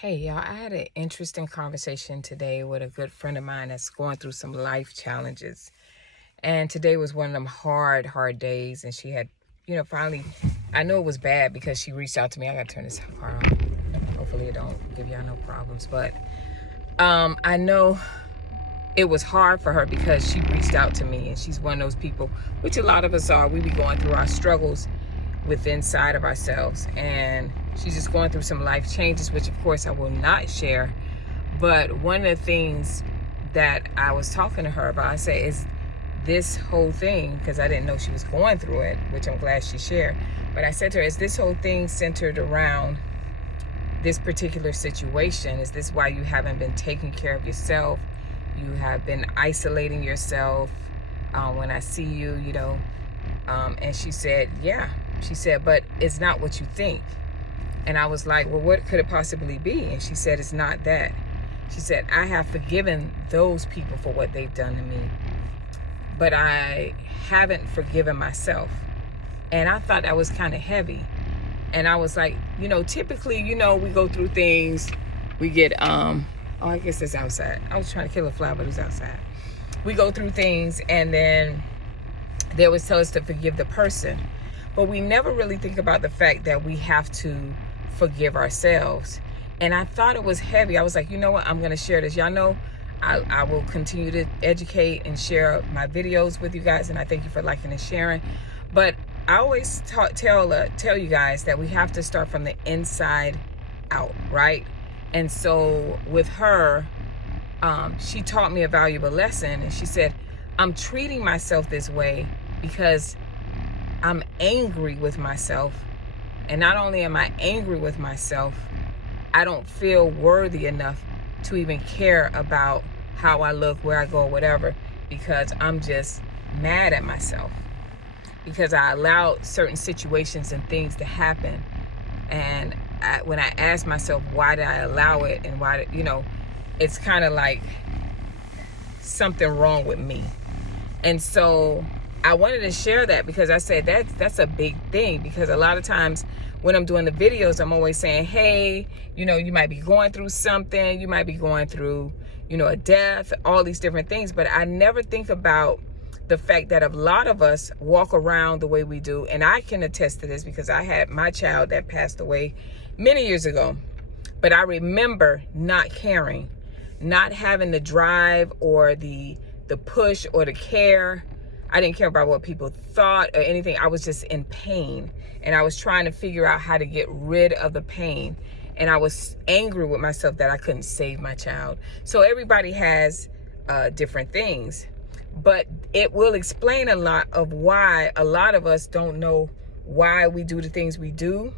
Hey, y'all, I had an interesting conversation today with a good friend of mine that's going through some life challenges. And today was one of them hard days. And she had, finally, I know it was bad because she reached out to me. I got to turn this car on. Hopefully it don't give y'all no problems. But I know it was hard for her because she reached out to me. And she's one of those people, which a lot of us are. We be going through our struggles with inside of ourselves, and she's just going through some life changes, which of course I will not share. But one of the things that I was talking to her about, I said, is this whole thing, because I didn't know she was going through it, which I'm glad she shared, but I said to her, is this whole thing centered around this particular situation? Is this why you haven't been taking care of yourself? You have been isolating yourself. When I see you, and she said, yeah. She said, but it's not what you think. And I was like, well, what could it possibly be? And she said, it's not that. She said, I have forgiven those people for what they've done to me, but I haven't forgiven myself. And I thought that was kind of heavy. And I was like, typically, we go through things. We get, I guess it's outside. I was trying to kill a fly, but it was outside. We go through things, and then they always tell us to forgive the person. But we never really think about the fact that we have to forgive ourselves. And I thought it was heavy. I was like, you know what? I'm going to share this. Y'all know I will continue to educate and share my videos with you guys. And I thank you for liking and sharing. But I always tell you guys that we have to start from the inside out, right? And so with her, she taught me a valuable lesson. And she said, I'm treating myself this way because I'm angry with myself. And not only am I angry with myself, I don't feel worthy enough to even care about how I look, where I go, whatever, because I'm just mad at myself because I allowed certain situations and things to happen. And when I ask myself, why did I allow it? And why, it's kind of like something wrong with me. And so I wanted to share that because I said that's a big thing, because a lot of times when I'm doing the videos, I'm always saying, hey, you might be going through something, you might be going through, a death, all these different things. But I never think about the fact that a lot of us walk around the way we do. And I can attest to this because I had my child that passed away many years ago. But I remember not caring, not having the drive or the push or the care. I didn't care about what people thought or anything. I was just in pain, and I was trying to figure out how to get rid of the pain. And I was angry with myself that I couldn't save my child. So everybody has different things, but it will explain a lot of why a lot of us don't know why we do the things we do.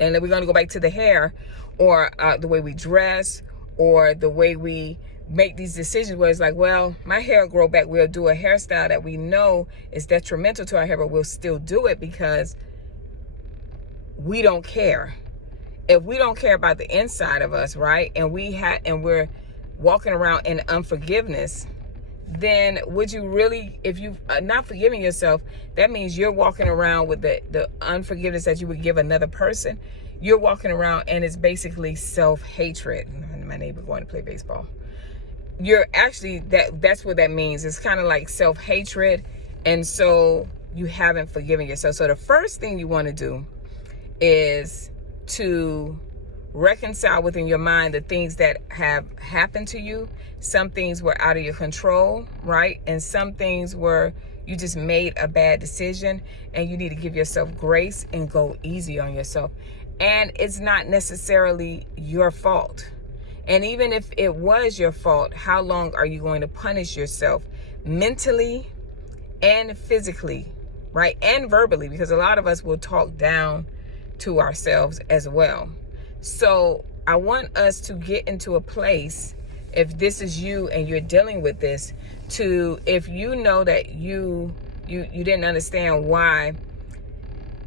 And then we're going to go back to the hair, or the way we dress, or the way we make these decisions where it's like, well, my hair will grow back. We'll do a hairstyle that we know is detrimental to our hair, but we'll still do it because we don't care. If we don't care about the inside of us, right, and we're walking around in unforgiveness, then would you really, if you are not forgiving yourself, that means you're walking around with the unforgiveness that you would give another person. You're walking around and it's basically self-hatred. My neighbor going to play baseball. You're actually, that's what that means. It's kind of like self-hatred. And so you haven't forgiven yourself. So the first thing you want to do is to reconcile within your mind the things that have happened to you. Some things were out of your control, right? And some things were, you just made a bad decision, and you need to give yourself grace and go easy on yourself. And it's not necessarily your fault. And even if it was your fault, how long are you going to punish yourself mentally and physically, right? And verbally, because a lot of us will talk down to ourselves as well. So I want us to get into a place, if this is you and you're dealing with this, if you know that you didn't understand why,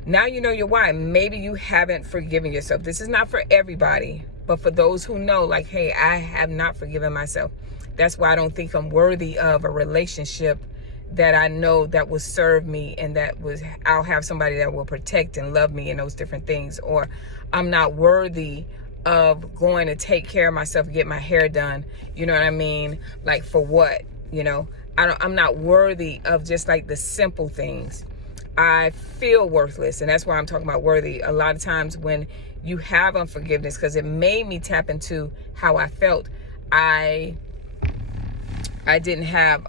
now you know your why. Maybe you haven't forgiven yourself. This is not for everybody, but for those who know, like, hey, I have not forgiven myself. That's why I don't think I'm worthy of a relationship that I know that will serve me, and I'll have somebody that will protect and love me and those different things. Or I'm not worthy of going to take care of myself, get my hair done. You know what I mean? Like, for what? You know, I'm not worthy of just like the simple things. I feel worthless, and that's why I'm talking about worthy. A lot of times when you have unforgiveness, because it made me tap into how I felt. I didn't have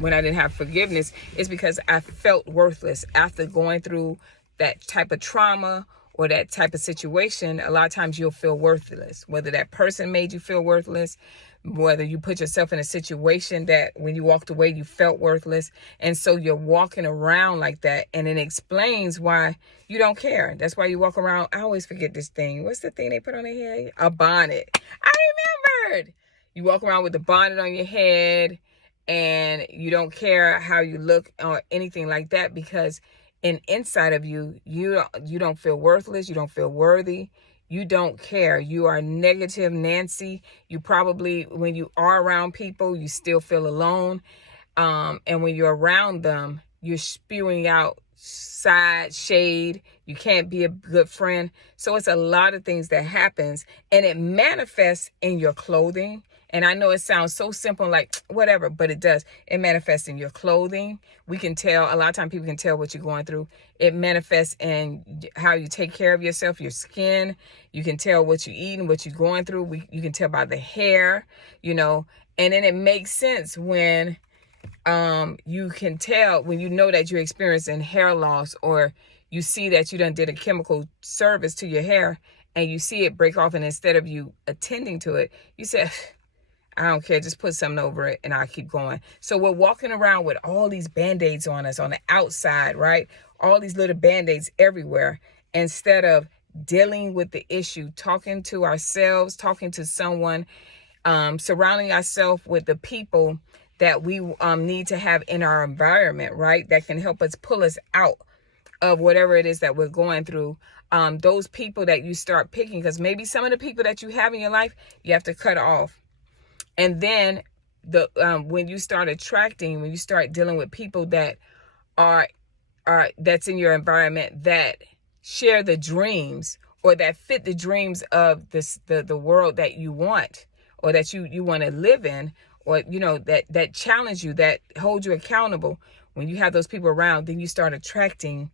when I didn't have forgiveness, it's because I felt worthless after going through that type of trauma or that type of situation. A lot of times you'll feel worthless, whether that person made you feel worthless, whether you put yourself in a situation that when you walked away, you felt worthless. And so you're walking around like that. And it explains why you don't care. That's why you walk around. I always forget this thing. What's the thing they put on their head? A bonnet. I remembered. You walk around with the bonnet on your head and you don't care how you look or anything like that, because inside of you, you don't feel worthless. You don't feel worthy. You don't care. You are negative Nancy. You probably, when you are around people, you still feel alone. And when you're around them, you're spewing out side shade. You can't be a good friend. So it's a lot of things that happens, and it manifests in your clothing. And I know it sounds so simple, like whatever, but it does. It manifests in your clothing. We can tell, a lot of times people can tell what you're going through. It manifests in how you take care of yourself, your skin. You can tell what you're eating, what you're going through. You can tell by the hair, you know. And then it makes sense when you can tell, when you know that you're experiencing hair loss, or you see that you done did a chemical service to your hair and you see it break off, and instead of you attending to it, you say, I don't care, just put something over it and I'll keep going. So we're walking around with all these Band-Aids on us on the outside, right? All these little Band-Aids everywhere, instead of dealing with the issue, talking to ourselves, talking to someone, surrounding ourselves with the people that we need to have in our environment, right? That can help us pull us out of whatever it is that we're going through. Those people that you start picking, because maybe some of the people that you have in your life, you have to cut off. And then when you start attracting, when you start dealing with people that are that's in your environment, that share the dreams, or that fit the dreams of the world that you want, or that you want to live in, or you know, that challenge you, that hold you accountable. When you have those people around, then you start attracting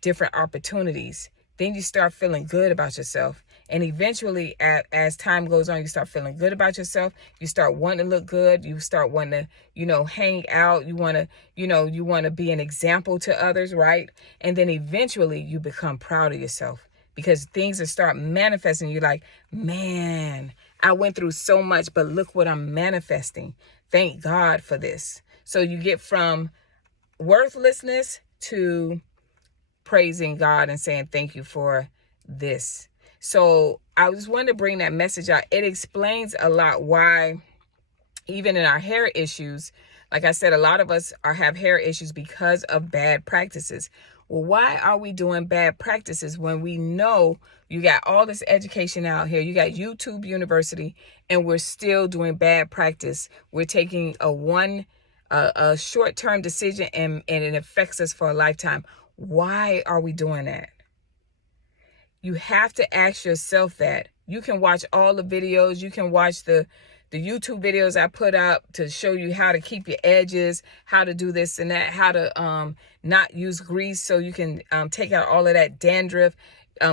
different opportunities. Then you start feeling good about yourself. And eventually, as time goes on, you start feeling good about yourself. You start wanting to look good. You start wanting to, hang out. You want to be an example to others, right? And then eventually you become proud of yourself, because things will start manifesting. You're like, man, I went through so much, but look what I'm manifesting. Thank God for this. So you get from worthlessness to praising God and saying thank you for this. So I just wanted to bring that message out. It explains a lot why, even in our hair issues, like I said, a lot of us have hair issues because of bad practices. Well, why are we doing bad practices when we know you got all this education out here? You got YouTube University, and we're still doing bad practice. We're taking a short-term decision, and it affects us for a lifetime. Why are we doing that? You have to ask yourself that. You can watch all the videos. You can watch the YouTube videos I put up to show you how to keep your edges, how to do this and that, how to not use grease so you can take out all of that dandruff,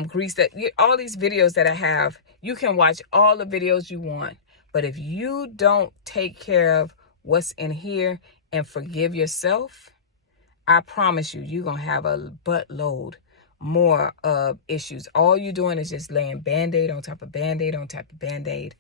grease, all these videos that I have. You can watch all the videos you want. But if you don't take care of what's in here and forgive yourself, I promise you, you're going to have a buttload more of issues. All you're doing is just laying Band-Aid on top of Band-Aid on top of Band-Aid,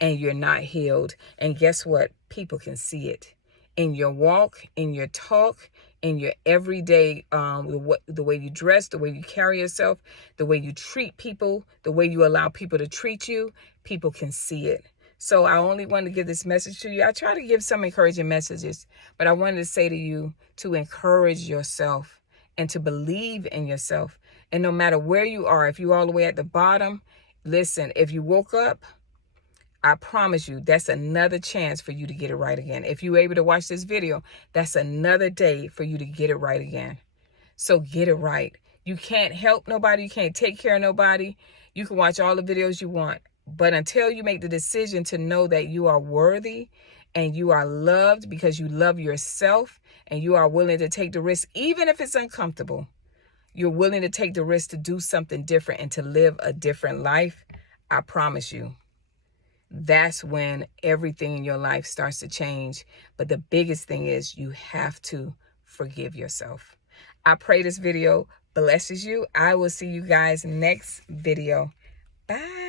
and you're not healed. And guess what? People can see it in your walk, in your talk, in your everyday, the way you dress, the way you carry yourself, the way you treat people, the way you allow people to treat you. People can see it. So I only wanted to give this message to you. I try to give some encouraging messages, but I wanted to say to you to encourage yourself and to believe in yourself. And no matter where you are, if you're all the way at the bottom, listen, if you woke up, I promise you, that's another chance for you to get it right again. If you're able to watch this video, that's another day for you to get it right again. So get it right. You can't help nobody. You can't take care of nobody. You can watch all the videos you want. But until you make the decision to know that you are worthy and you are loved because you love yourself, and you are willing to take the risk, even if it's uncomfortable, you're willing to take the risk to do something different and to live a different life, I promise you, that's when everything in your life starts to change. But the biggest thing is you have to forgive yourself. I pray this video blesses you. I will see you guys next video. Bye.